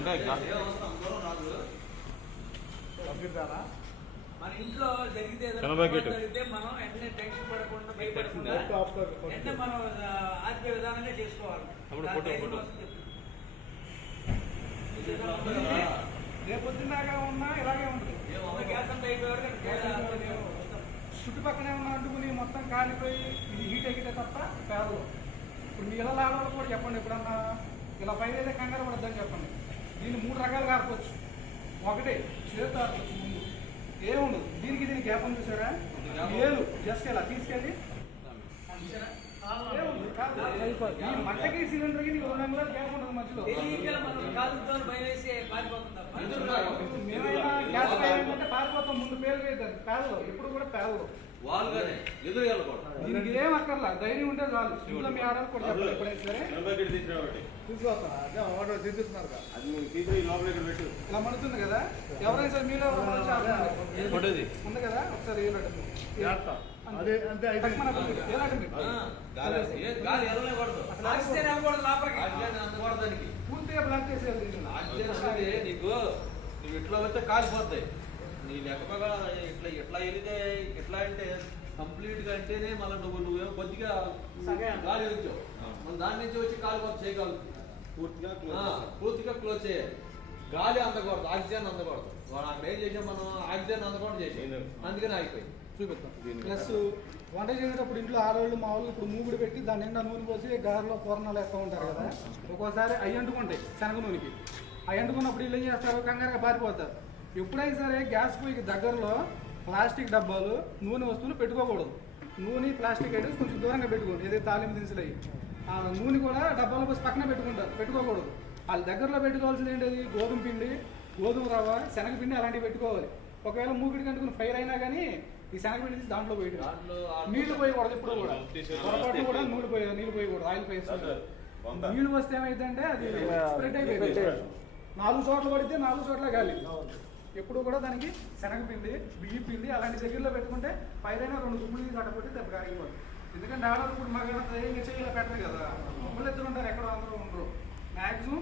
అంటే మన ఇంట్లో జరిగితే మనం వెంటనే టెన్షన్ పడకుండా భయపడకుండా వెంటనే మనం ఆర్థిక విధానంగా చేసుకోవాలి. రేపొద్దున్నాగా ఉన్నా ఇలాగే ఉంటుంది. గ్యాస్ అంతా అయిపోయారు, చుట్టుపక్కనే ఉన్న అడ్డుకుని మొత్తం కాలిపోయి ఇది హీట్ ఎక్కితే తప్ప కాదు. ఇప్పుడు మీ ఇళ్ళ ఆడవాళ్ళు కూడా చెప్పండి, ఎప్పుడన్నా ఇలా పైన అయితే కంగారు పడద్దని చెప్పండి. దీన్ని 3 రకాలుగా ఆడుకోవచ్చు. ఒకటి చేతితో ఆడుకోవచ్చు, ముందు ఏముండదు. దీనికి గ్యాప్ ఉంది చూసారా, ఏలు జస్ట్ ఇలా తీసుకెళ్ళి మంటకి సిలిండర్కి 2 రంగుల గ్యాప్ ఉండదు మధ్యలో. మేమైనా గ్యాస్ అంటే పారిపోతాం, ముందు పేరు వేద్దాం. పేదలు ఎప్పుడు కూడా పేదలు దీనికి ఏం అక్కర్లా, ధైర్యం ఉంటే చాలు. ఇంట్లో మీ ఆడలు కూడా చెప్పాలి ఎప్పుడైనా సరే ఇలా మడుతుంది కదా. ఎవరైనా సరే మీలో ఉంది కదా, ఒకసారి పూర్తిగా బ్లాక్ చేసేది. నీకు నువ్వు ఇట్లా వచ్చే కాలిపోతాయి. నీ లెక్క ఇట్లా వెళితే ఎట్లా అంటే కంప్లీట్ గా అంటేనే మళ్ళీ నువ్వేమో కొద్దిగా గాలి వచ్చావు, మన దాని నుంచి వచ్చి కాలిపోతే చేయగలదు. పూర్తిగా క్లోజ్ చేయాలి. గాలి అందకూడదు, ఆక్సిజన్ అందకూడదు. వాడు అక్కడ ఏం చేసాం, మనం ఆక్సిజన్ అందకూడదు చేసాం, అందుకని ఆగిపోయింది. చూపిస్తాం. ప్లస్ వంట చేసేటప్పుడు ఇంట్లో ఆడవాళ్ళు మా వాళ్ళు ఇప్పుడు మూగుడు పెట్టి దాని నిండా నూనె పోసి గారెలో పూర్ణాలు వేస్తూ ఉంటారు కదా. ఒక్కోసారి అవి అంటుకుంటాయి శనగ నూనెకి. అవి అంటుకున్నప్పుడు వీళ్ళు ఏం చేస్తారు, కంగారుగా పారిపోతారు. ఎప్పుడైనా సరే గ్యాస్ పొయ్యికి దగ్గరలో ప్లాస్టిక్ డబ్బాలు నూనె వస్తువులు పెట్టుకోకూడదు. నూనె ప్లాస్టిక్ ఐటమ్స్ కొంచెం దూరంగా పెట్టుకోండి. ఏదైతే తాలింపు దినుసులు అయ్యి ఆ నూనె కూడా డబ్బాలో పోసి పక్కన పెట్టుకోకూడదు. వాళ్ళ దగ్గరలో పెట్టుకోవాల్సింది ఏంటది, గోధుమ పిండి, గోధుమ రవ్వ, శనగపిండి అలాంటివి పెట్టుకోవాలి. ఒకవేళ మూగిడికి అంటుకుని ఫైర్ అయినా కానీ ఈ శనగపిండి తీసి దాంట్లో పోయి నీళ్లు పోయకూడదు. ఎప్పుడు కూడా పొరపాటు కూడా నీళ్లు పోయకూడదు. ఆయిల్ పోయేస్తుంది. నీళ్లు వస్తే ఏమైందంటే అది స్ప్రెడ్ అయిపోయింది. 4 చోట్ల పడితే 4 చోట్ల గాలి. ఎప్పుడు కూడా దానికి శనగపిండి, బియ్య పిండి అలాంటి దగ్గరలో పెట్టుకుంటే ఫైర్ అయినా 2 గుమ్ములు తీసి అట్టబట్టి దెబ్బ కాగిపోదు. ఎందుకంటే ఆడవాళ్ళు ఇప్పుడు మాకు ఏం చేయాలో పెట్టరు కదా. గుమ్ములు ఎత్తులు ఉంటారు, ఎక్కడ అందరూ ఉండరు. మ్యాక్సిమం